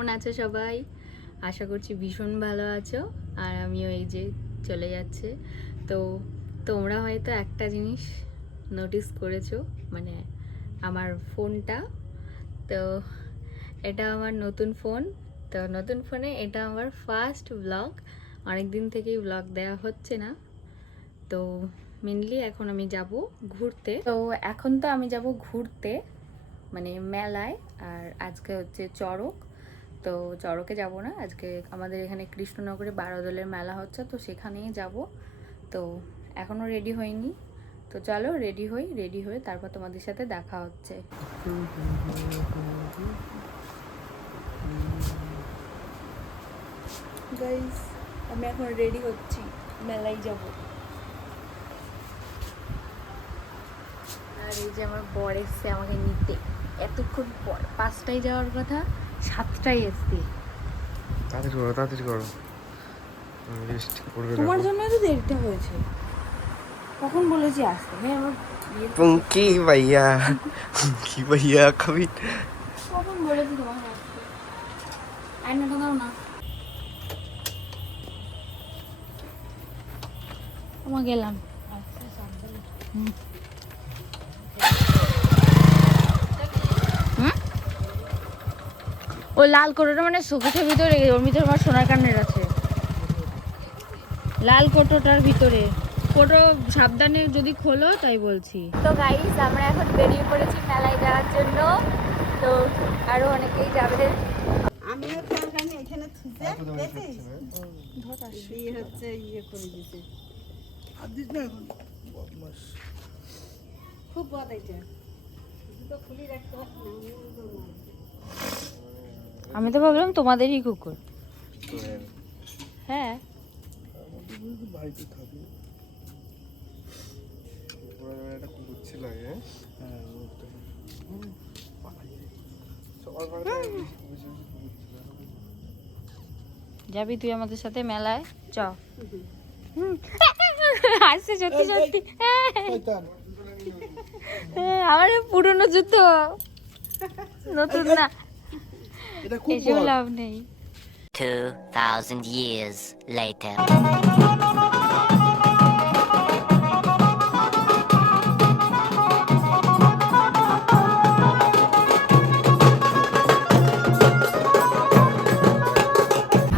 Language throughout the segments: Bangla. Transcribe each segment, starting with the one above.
কেমন আছো সবাই? আশা করছি ভীষণ ভালো আছো। আর আমিও এই যে চলে যাচ্ছে। তো তোমরা হয়তো একটা জিনিস নোটিস করেছো, মানে আমার ফোনটা। তো এটা আমার নতুন ফোন। তো নতুন ফোনে এটা আমার ফার্স্ট ব্লগ। অনেক দিন থেকেই ব্লগ দেওয়া হচ্ছে না। তো মেনলি এখন আমি যাব ঘুরতে। তো এখন তো আমি যাব ঘুরতে, মানে মেলায়। আর আজকে হচ্ছে চড়ক। তো চড়কে যাব না, আজকে আমাদের এখানে কৃষ্ণনগরে 12 দলের মেলা হচ্ছে, তো সেখানেই যাব। তো এখনও রেডি হইনি। তো চলো রেডি হই, রেডি হয়ে তারপর তোমাদের সাথে দেখা হচ্ছে। গাইস, আমি এখন রেডি হচ্ছি, মেলায় যাব। আর এই যে আমার বর এসছে আমাকে নিতে, এতক্ষণ পর। 5টায় যাওয়ার কথা, 7টায় এসছে। তাড়াতাড়ি করো, তাড়াতাড়ি করো। তোমার জন্য তো দেরিটা হয়েছে। কখন বলেছি আসতে? হ্যাঁ, আমার पंकी भैया पंकी भैया कभी কখন বলেছি তোমাকে আসতে? আয়নাটা দাও না তোমার, গেলাম। ও লাল কোটোটা মানে শোকেসের ভিতরে, ওর ভিতরে আমার সোনার কানের আছে। লাল কোটোটার ভিতরে। কোটো সাবধানে যদি খোলো, তাই বলছি। তো গাইস, আমরা এখন বেরিয়ে পড়েছি মেলায় যাওয়ার জন্য। তো আরো অনেকেই যাবে। আমিও এখানে এখানে থুতে দেখেছিস দিয়ে হচ্ছে ইয়ে করে দিতে আর দিস না এখন খুব বদাইছে দুটো খুলি রাখতে পারছি না। আমি তো ভাবলাম তোমাদেরই কুকুর। হ্যাঁ, বাড়িতে থাকি একটা কুকুর ছিল আগে। সবার বাড়িতে যাবি তুই আমাদের সাথে মেলায়? চ। আসছে সত্যি সত্যি। আমার পুরনো জুতো, নতুন না, এসব লাভ নেই। 2,000 years later.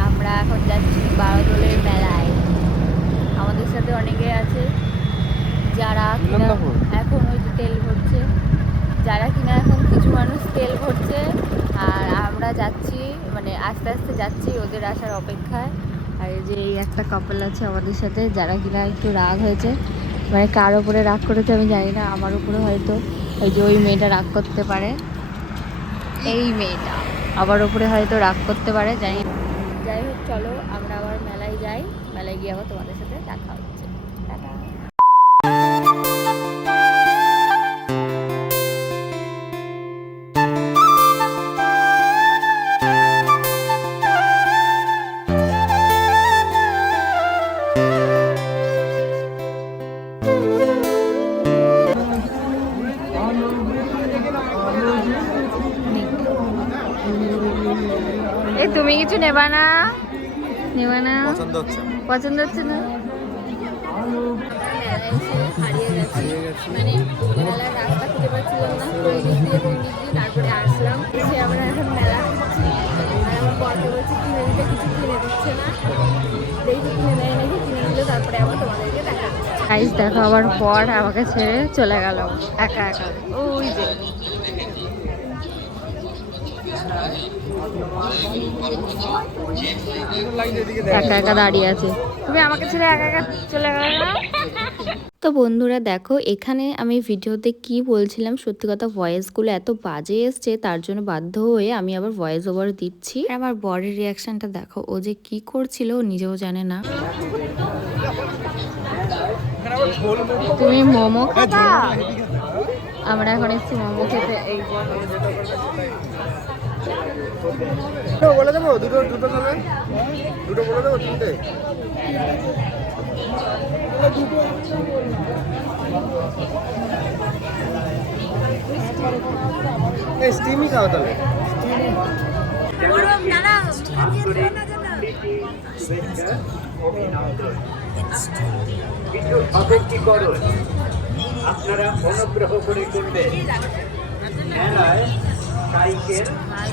আমরা এখন যাচ্ছি 12 দলের মেলায়। আমাদের সাথে অনেকে আছে যারা কিনা এখন ওই যে তেল ভরছে, যারা কিনা এখন কিছু মানুষ তেল ভরছে। আর আমরা যাচ্ছি, মানে আস্তে আস্তে যাচ্ছি ওদের আসার অপেক্ষায়। আর এই যে এই একটা কাপল আছে আমাদের সাথে, যারা কিনা একটু রাগ হয়েছে, মানে কার ওপরে রাগ করেছে আমি জানি না, আমার উপরে হয়তো। ওই যে ওই মেয়েটা রাগ করতে পারে, এই মেয়েটা আবার ওপরে হয়তো রাগ করতে পারে, জানি না। যাই হোক, চলো আমরা আবার মেলায় যাই। মেলায় গিয়ে আবার তোমাদের সাথে দেখা হচ্ছে। টাটা। এই তুমি কিছু নেবা না? নেবা না? পছন্দ হচ্ছে না? হারিয়ে গেছি, মানে মেলার রাস্তা খুঁজে পাচ্ছিলাম না। ওই দিক দিয়ে তারপরে আসলাম, এসে আমরা এখন মেলা ঘুরছি। আর আমার বরকে বলছি কিনে দিতে, কিছু কিনে দিচ্ছে না। দেখি কিনে দেয় নাকি, কিনে দিলে তারপরে আবার তোমাদেরকে দেখা। গাইস দেখো, আবার বর আমাকে ছেড়ে চলে গেল একা একা। ওই যে একা একা দাঁড়িয়ে আছে। তুমি আমাকে ছেড়ে একা একা চলে গেলে না? তো বন্ধুরা দেখো, এখানে আমি ভিডিওতে কি বলছিলাম, সত্যি কথা ভয়েসগুলো এত বাজে এসছে, তার জন্য বাধ্য হয়ে আমি আবার ভয়েস ওভার দিচ্ছি। আর আমার বরের রিয়াকশনটা দেখো, ও যে কি করছিল ও নিজেও জানে না। তুমি মোমো খাবা? আমরা এখন এসেছি মোমো খেতে। এই বলে দেবো, দুটো দুটো নেবে, দুটো বলে দেবো, তিনটে স্টিমই খাও তাহলে। শুভেচ্ছা অভিনন্দন কিছু অপেক্ষিকরণ আপনারা অনুগ্রহ করে করবেন মেলায় সাইকেল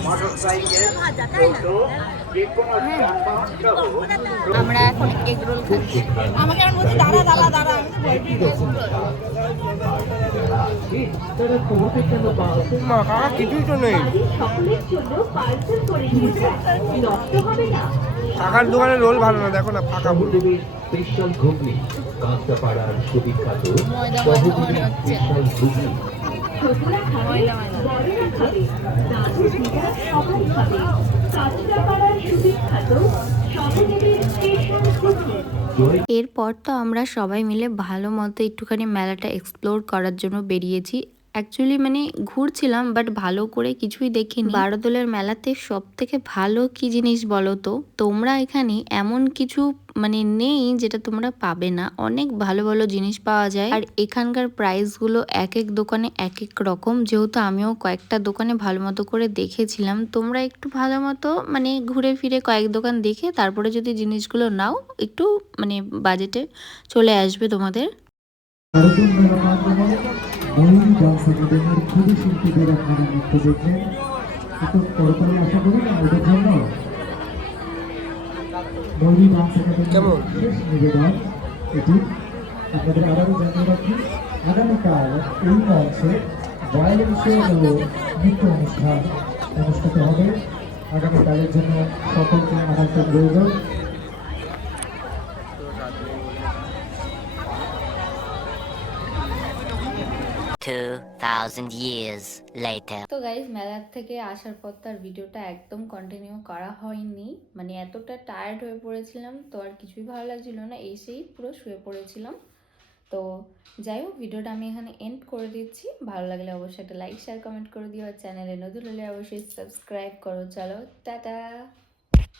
মোটর সাইকেল টোটো যে কোনো যানবাহন সহ আমরা এখন এগরোল খাচ্ছি। আমাকে আর বলছি দাঁড়া দাঁড়া দাঁড়া আমি তো ভয় পেয়ে গেছি। মা কাকা কিছুই তো নেই কাকার দোকানে রোল ভালো না দেখো না ফাঁকা পুরো। স্পেশাল ঘুগনি কাঁচরাপাড়ার সুবিখ্যাত ময়দা ময়দা মনে হচ্ছে। স্পেশাল ঘুগনি ময়দা ময়দা। এরপর তো আমরা সবাই মিলে ভালো মতো একটুখানি মেলাটা এক্সপ্লোর করার জন্য বেরিয়েছি। অ্যাকচুয়ালি মানে ঘুরছিলাম বাট ভালো করে কিছুই দেখিনি। বারোদোলের মেলাতে সব থেকে ভালো কি জিনিস বলো তো, তোমরা এখানে এমন কিছু মানে নেই যেটা তোমরা পাবে না। অনেক ভালো ভালো জিনিস পাওয়া যায় আর এখানকার প্রাইসগুলো এক এক দোকানে এক এক রকম। যেহেতু আমিও কয়েকটা দোকানে ভালো মতো করে দেখেছিলাম, তোমরা একটু ভালো মতো মানে ঘুরে ফিরে কয়েক দোকান দেখে তারপরে যদি জিনিসগুলো নাও একটু মানে বাজেটে চলে আসবে তোমাদের। ভারতীয় মেলা মাধ্যমে ময়ূরী ডান্স একাডেমির খুবই শিল্পীদের আপনারা নৃত্য দেখবেন একটু পরপরই আশা করি না ওদের জন্য ময়ূরী ডান্স একাডেমির শেষ নিবেদন এটি আপনাদের আবারও জানিয়ে রাখি আগামীকাল এই মঞ্চে ভায়োলিন শো ও নৃত্য অনুষ্ঠান অনুষ্ঠিত হবে আগামীকালের জন্য সকলকে আমন্ত্রণ রইল 2,000 years later. তো গাইজ মেলার থেকে আসার পর তার ভিডিওটা একদম কন্টিনিউ করা হয়নি, মানে এতটা টায়ার্ড হয়ে পড়েছিলাম তো আর কিছুই ভালো লাগছিল না, এসেই পুরো শুয়ে পড়েছিলাম। তো যাই হোক ভিডিওটা আমি এখানে এন্ড করে দিচ্ছি। ভালো লাগলে অবশ্যই একটা লাইক শেয়ার কমেন্ট করে দিও আর চ্যানেলে নতুন হলে অবশ্যই সাবস্ক্রাইব করো। চলো টাটা।